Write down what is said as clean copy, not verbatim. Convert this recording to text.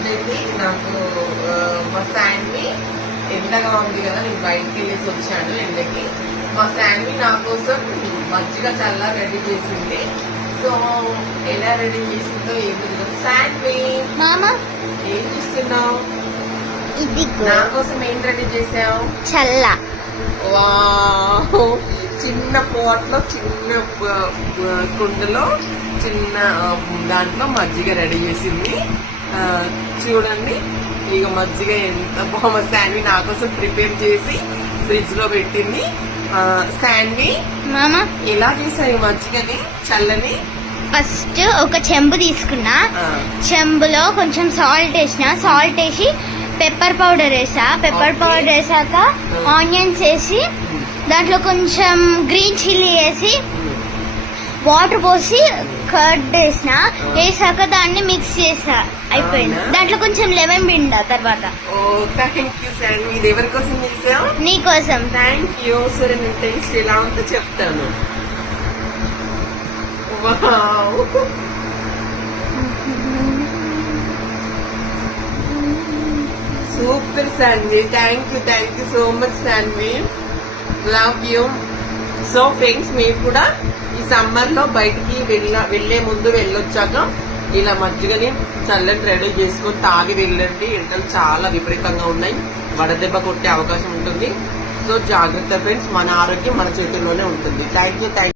రోజైతే నాకు మా శాండ్వి ఎండగా ఉంది కదా, నేను బయటకు వెళ్ళేసి వచ్చాను ఎండకి. మా శాండ్వి నా కోసం మజ్జిగ చల్ల రెడీ చేసింది. సో ఎలా రెడీ చేసిందో ఏం శాండ్వి మామా ఏం చూస్తున్నావు? ఇది నా కోసం ఏం రెడీ చేసావు? చల్ల. వావ్, చిన్న పోట్లో చిన్న కుండలో చిన్న దాంట్లో మజ్జిగ రెడీ చేసింది. చూడండి ఇక మజ్జిగ ఎంత బాగా శాండ్వి నా కోసం ప్రిపేర్ చేసి ఫ్రిడ్జ్ లో పెట్టింది. శాండ్వి మామా ఎలా చేసావు మజ్జిగని చల్లని? ఫస్ట్ ఒక చెంబు తీసుకున్నా, చెంబులో కొంచెం సాల్ట్ వేసిన, సాల్ట్ వేసి పెప్పర్ పౌడర్ వేసా, పెప్పర్ పౌడర్ వేసాక ఆనియన్స్ వేసి దాంట్లో కొంచెం గ్రీన్ చిల్లీ వేసి వాటర్ పోసి కర్డ్ వేసాక దాన్ని మిక్స్ చేసా, అయిపోయింది. దాంట్లో కొంచెం లెమన్ పిండా తర్వాత. థ్యాంక్ యూ శాండ్వి. ఇది ఎవరి కోసం చేసావు? నీ కోసం. Thank you. సరే నేను టేస్ట్ ఎలా ఉందో చెప్తాను. సూపర్ శాండ్వి. థ్యాంక్ యూ సో మచ్ శాండ్వి. Love you. సో ఫ్రెండ్స్, మీరు కూడా ఈ సమ్మర్ లో బయటికి వెళ్లే ముందు వెళ్ళొచ్చాక ఇలా మజ్జిగని చల్లని రెడీ చేసుకొని తాగి వెళ్ళండి. ఎండలు చాలా విపరీతంగా ఉన్నాయి, వడదెబ్బ కొట్టే అవకాశం ఉంటుంది. సో జాగ్రత్త ఫ్రెండ్స్, మన ఆరోగ్యం మన చేతుల్లోనే ఉంటుంది. Thank you.